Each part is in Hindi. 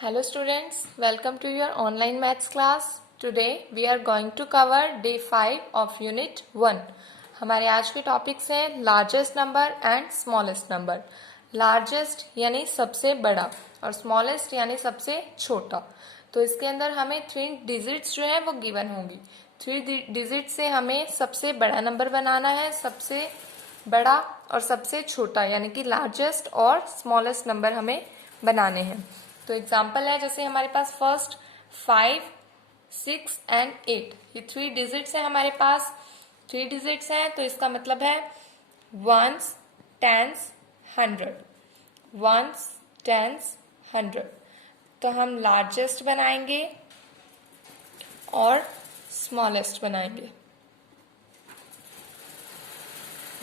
Hello students, welcome to your online maths class. Today we are going to cover day 5 of unit 1. हमारे आज के टॉपिक्स हैं largest number and smallest number. Largest यानी सबसे बड़ा और स्मॉलेस्ट यानी सबसे छोटा. तो इसके अंदर हमें 3 डिजिट्स जो है वो गिवन होंगी. 3 डिजिट से हमें सबसे बड़ा नंबर बनाना है, सबसे बड़ा और सबसे छोटा यानी कि लार्जेस्ट और स्मॉलेस्ट नंबर हमें बनाने हैं. तो एग्जाम्पल है, जैसे हमारे पास फर्स्ट 5, 6 एंड 8 ये 3 डिजिट्स हैं हमारे पास. 3 डिजिट्स हैं तो इसका मतलब है वंस, टेंस, 100. Once, tense, 100. तो हम लार्जेस्ट बनाएंगे और स्मॉलेस्ट बनाएंगे.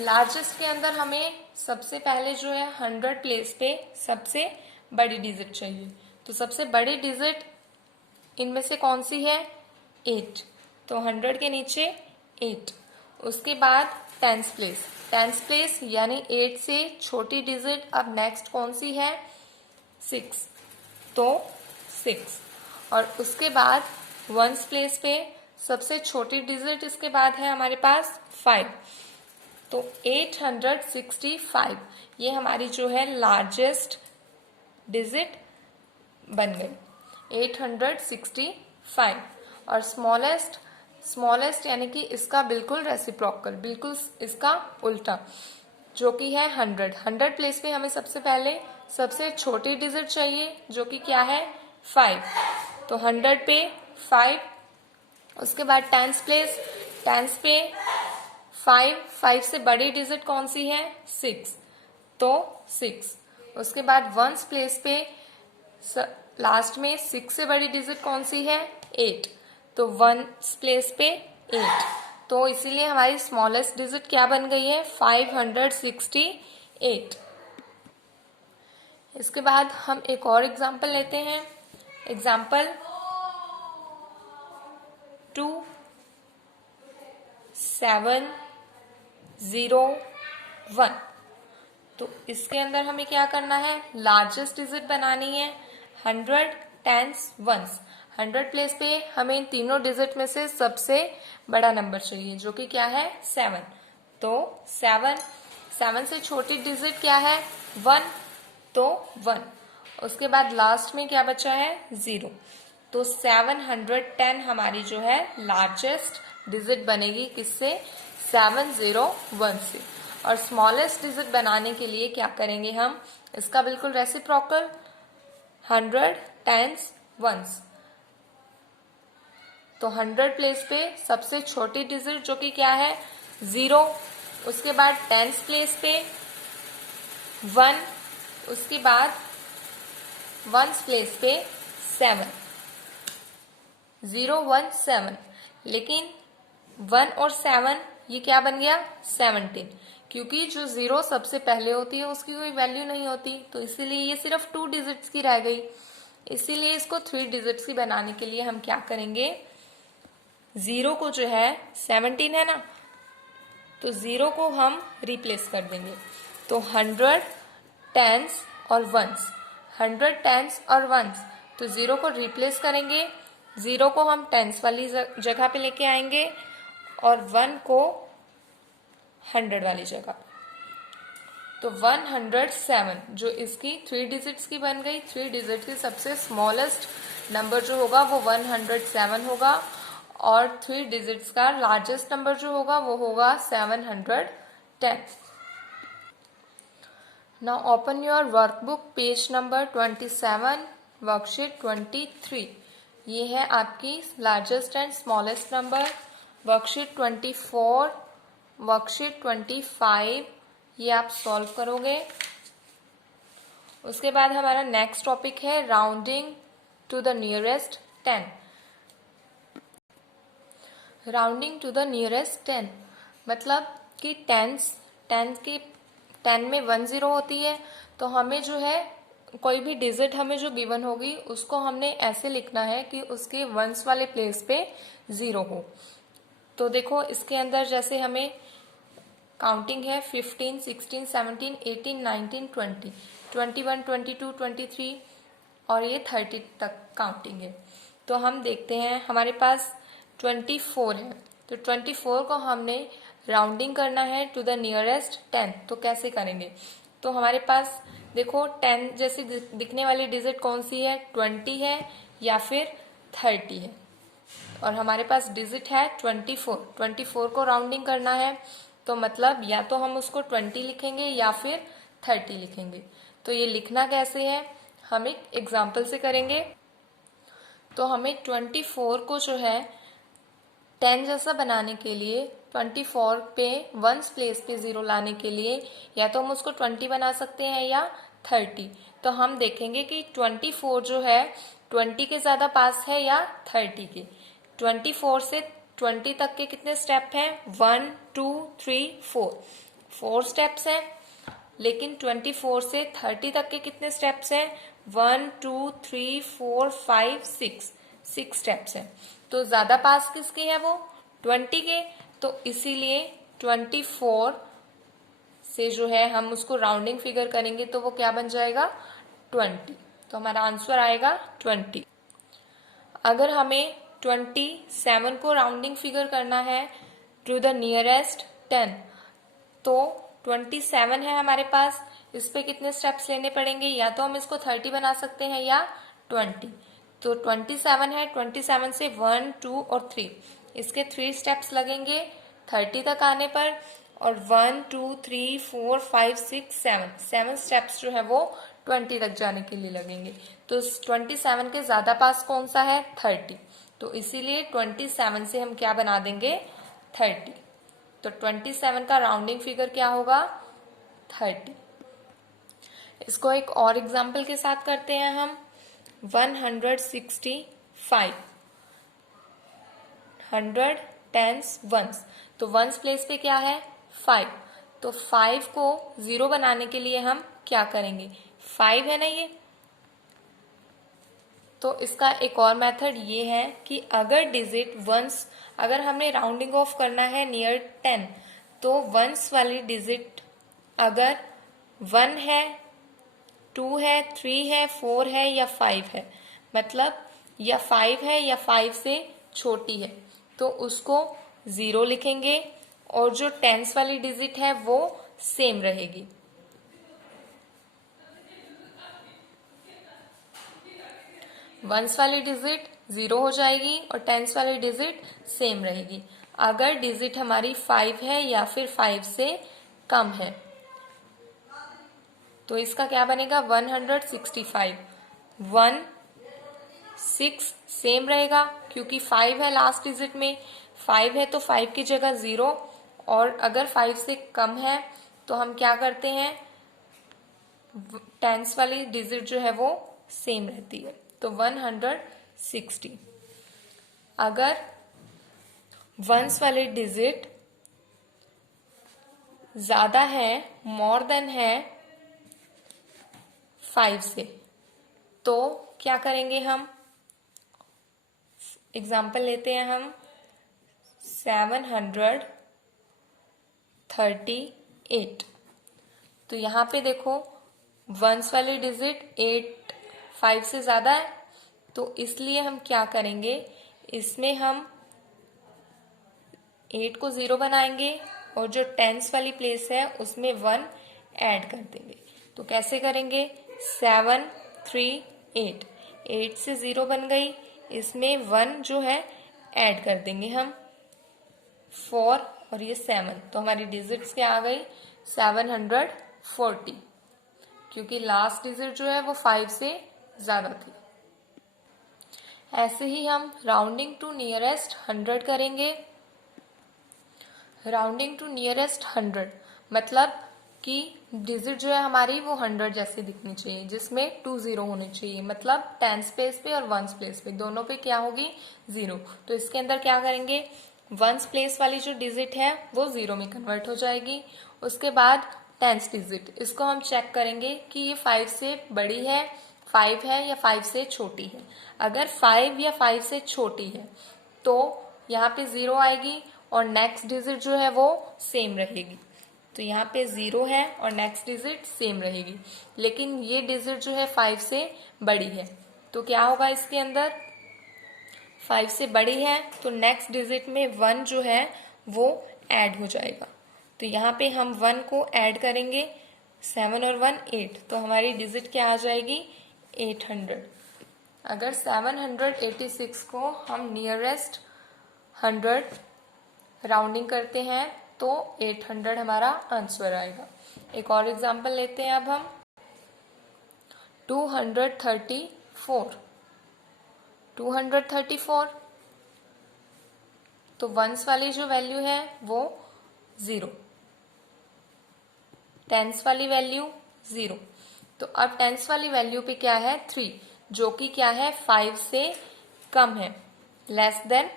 लार्जेस्ट के अंदर हमें सबसे पहले जो है 100 प्लेस पे सबसे बड़ी डिजिट चाहिए. तो सबसे बड़ी डिजिट इनमें से कौन सी है? 8. तो 100 के नीचे 8. उसके बाद टेंस प्लेस. टेंस प्लेस यानी 8 से छोटी डिजिट अब नेक्स्ट कौन सी है? 6. तो 6. और उसके बाद वंस प्लेस पे सबसे छोटी डिजिट इसके बाद है हमारे पास 5. तो 865 ये हमारी जो है लार्जेस्ट डिजिट बन गई 865. और स्मॉलेस्ट यानी कि इसका बिल्कुल रेसिप्रोकल, बिल्कुल इसका उल्टा, जो कि है 100. 100 प्लेस पे हमें सबसे पहले सबसे छोटी डिजिट चाहिए जो कि क्या है? 5. तो 100 पे 5. उसके बाद टेंस प्लेस. टेंस पे 5 से बड़ी डिजिट कौन सी है? 6. तो 6. उसके बाद वंस प्लेस पे लास्ट में 6 से बड़ी डिजिट कौन सी है? 8. तो वंस प्लेस पे 8. तो इसीलिए हमारी स्मॉलेस्ट डिजिट क्या बन गई है? 568. इसके बाद हम एक और एग्जाम्पल लेते हैं. एग्जाम्पल 2, 7, 0, 1. तो इसके अंदर हमें क्या करना है? लार्जेस्ट डिजिट बनानी है. 100, टेंस, वंस. 100 प्लेस पे हमें इन तीनों डिजिट में से सबसे बड़ा नंबर चाहिए जो कि क्या है? 7. तो 7 से छोटी डिजिट क्या है? 1. तो 1. उसके बाद लास्ट में क्या बचा है? 0. तो 710 हमारी जो है लार्जेस्ट डिजिट बनेगी. किससे? 701 से. और स्मॉलेस्ट डिजिट बनाने के लिए क्या करेंगे हम? इसका बिल्कुल रेसिप्रोकल 100, टेंस, वंस. तो 100 प्लेस पे सबसे छोटी डिजिट जो कि क्या है? 0. उसके बाद टेंस प्लेस पे 1. उसके बाद वंस प्लेस पे 7. 0, 1, 7. लेकिन 1 और 7 ये क्या बन गया? 17. क्योंकि जो 0 सबसे पहले होती है उसकी कोई वैल्यू नहीं होती, तो इसीलिए ये सिर्फ 2 डिजिट्स की रह गई. इसीलिए इसको 3 डिजिट्स की बनाने के लिए हम क्या करेंगे? 0 को जो है 17 है ना, तो 0 को हम रिप्लेस कर देंगे. तो 100, टेंस और वंस. 100, टेंस और वंस. तो 0 को रिप्लेस करेंगे. 0 को हम टेंस वाली जगह पे लेके आएंगे और 1 को 100 वाली जगह. तो 107 जो इसकी 3 डिजिट्स की बन गई. 3 डिजिट की सबसे स्मॉलेस्ट नंबर जो होगा वो 107 होगा और 3 डिजिट्स का लार्जेस्ट नंबर जो होगा वो होगा 710. Now open your workbook page number 27, worksheet 23. ये है आपकी largest and smallest number. Worksheet 24, worksheet 25 ये आप सॉल्व करोगे. उसके बाद हमारा नेक्स्ट टॉपिक है rounding to the nearest 10. Rounding to the nearest 10 मतलब कि 10 में 10 होती है, तो हमें जो है कोई भी डिजिट हमें जो गिवन होगी उसको हमने ऐसे लिखना है कि उसके वंस वाले प्लेस पे 0 हो. तो देखो इसके अंदर जैसे हमें काउंटिंग है 15, 16, 17, 18, 19, 20, 21, 22, 23, और ये 30 तक काउंटिंग है। तो हम देखते हैं हमारे पास 24 है, तो 24 को हमने राउंडिंग करना है टू द नियरेस्ट 10। तो कैसे करेंगे? तो हमारे पास देखो 10 जैसी दिखने वाली डिजिट कौन सी है, 20 है या फिर 30 है, और हमारे पास डिजिट है 24। 24 को राउंडिंग करना है, तो मतलब या तो हम उसको 20 लिखेंगे या फिर 30 लिखेंगे। तो ये लिखना कैसे है, हम एक एग्जाम्पल से करेंगे। तो हमें 24 को जो है 10 जैसा बनाने के लिए 24 पे वंस प्लेस पे 0 लाने के लिए या तो हम उसको 20 बना सकते हैं या 30। तो हम देखेंगे कि 24 जो है 20 के ज़्यादा पास है या 30 के। 24 से 20 तक के कितने स्टेप हैं, 1 2 3 4 स्टेप्स हैं। लेकिन 24 से 30 तक के कितने स्टेप्स हैं, 1 2 3 4 5 6 स्टेप्स हैं। तो ज्यादा पास किसके है, वो 20 के। तो इसीलिए 24 से जो है हम उसको राउंडिंग फिगर करेंगे तो वो क्या बन जाएगा, 20। तो हमारा आंसर आएगा 20। अगर हमें 27 को राउंडिंग फिगर करना है टू द नियरेस्ट 10, तो 27 है हमारे पास, इस पे कितने स्टेप्स लेने पड़ेंगे, या तो हम इसको 30 बना सकते हैं या 20। तो 27 है, 27 से 1 2 और 3, इसके 3 स्टेप्स लगेंगे 30 तक आने पर, और 1 2 3 4 5 6 7 स्टेप्स जो है वो 20 तक जाने के लिए लगेंगे। तो 27 के ज्यादा पास कौन सा है, 30। तो इसीलिए 27 से हम क्या बना देंगे, 30। तो 27 का राउंडिंग फिगर क्या होगा, 30। इसको एक और एग्जाम्पल के साथ करते हैं हम। 165, 100 टेंस वंस, तो वंस प्लेस पे क्या है, 5। तो 5 को 0 बनाने के लिए हम क्या करेंगे, 5 है ना ये। तो इसका एक और मेथड ये है कि अगर डिजिट वंस, अगर हमने राउंडिंग ऑफ करना है नियर 10, तो वंस वाली डिजिट अगर 1 है, 2 है, 3 है, 4 है या 5 है, मतलब या 5 है या 5 से छोटी है, तो उसको 0 लिखेंगे और जो टेंस वाली डिजिट है वो सेम रहेगी। वंस वाली डिजिट 0 हो जाएगी और टेंस वाली डिजिट सेम रहेगी अगर डिजिट हमारी 5 है या फिर 5 से कम है। तो इसका क्या बनेगा, 165। 1 6 सेम रहेगा क्योंकि 5 है लास्ट डिजिट में, 5 है तो 5 की जगह 0, और अगर 5 से कम है तो हम क्या करते हैं, टेंस वाली डिजिट जो है वो सेम रहती है। तो 160। अगर वंस वाली डिजिट ज्यादा है, मोर देन है 5 से, तो क्या करेंगे हम, एग्जाम्पल लेते हैं हम 738। तो यहाँ पे देखो वंस वाली डिजिट 8 5 से ज्यादा है, तो इसलिए हम क्या करेंगे, इसमें हम 8 को 0 बनाएंगे और जो टेंस वाली प्लेस है उसमें 1 ऐड कर देंगे। तो कैसे करेंगे, 7 3 8, 8 से 0 बन गई, इसमें 1 जो है ऐड कर देंगे हम, 4 और ये 7, तो हमारी डिजिट्स क्या आ गई, 740, क्योंकि लास्ट डिजिट जो है वो 5 से ज्यादा थी। ऐसे ही हम राउंडिंग टू नियरेस्ट 100 करेंगे। राउंडिंग टू नियरेस्ट 100 मतलब कि डिजिट जो है हमारी वो 100 जैसी दिखनी चाहिए, जिसमें 2 0 होने चाहिए, मतलब 10 प्लेस पे और 1 प्लेस पे दोनों पे क्या होगी, 0। तो इसके अंदर क्या करेंगे, 1 प्लेस वाली जो डिजिट है वो 0 में कन्वर्ट हो जाएगी। उसके बाद 10th डिजिट, इसको हम चेक करेंगे कि ये 5 से बड़ी है, 5 है या 5 से छोटी है। अगर 5 या 5 से छोटी है तो यहाँ पे 0 आएगी और नेक्स्ट डिजिट जो है वो सेम रहेगी। तो यहाँ पे 0 है और नेक्स्ट डिजिट सेम रहेगी, लेकिन ये डिजिट जो है 5 से बड़ी है, तो क्या होगा इसके अंदर, 5 से बड़ी है तो नेक्स्ट डिजिट में 1 जो है वो ऐड हो जाएगा। तो यहाँ पे हम 1 को ऐड करेंगे, 7 और 1 8, तो हमारी डिजिट क्या आ जाएगी 800। अगर 786 को हम नियरेस्ट 100 राउंडिंग करते हैं तो 800 हमारा आंसर आएगा। एक और एग्जांपल लेते हैं अब हम, 234 तो वंस वाली जो वैल्यू है वो 0, टेंस वाली वैल्यू 0। तो अब टेंस वाली वैल्यू पे क्या है 3, जो कि क्या है 5 से कम है, लेस देन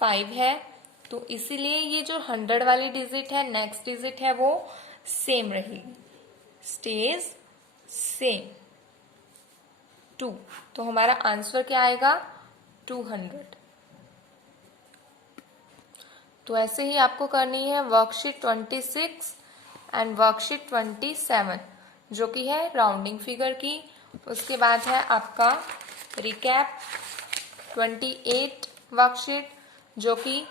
5 है। तो इसीलिए ये जो 100 वाली डिजिट है, नेक्स्ट डिजिट है वो सेम रहेगी, स्टेज सेम 2। तो हमारा आंसर क्या आएगा 200। तो ऐसे ही आपको करनी है वर्कशीट 26 एंड वर्कशीट 27, जो कि है राउंडिंग फिगर की। उसके बाद है आपका रिकैप 28 वर्कशीट, जो कि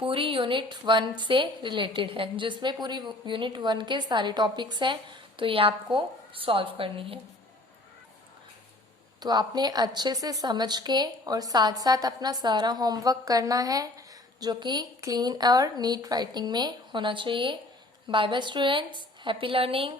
पूरी यूनिट 1 से रिलेटेड है, जिसमें पूरी यूनिट 1 के सारे टॉपिक्स हैं। तो ये आपको सॉल्व करनी है। तो आपने अच्छे से समझ के और साथ साथ अपना सारा होमवर्क करना है, जो कि क्लीन और नीट राइटिंग में होना चाहिए। Bye bye students, happy learning.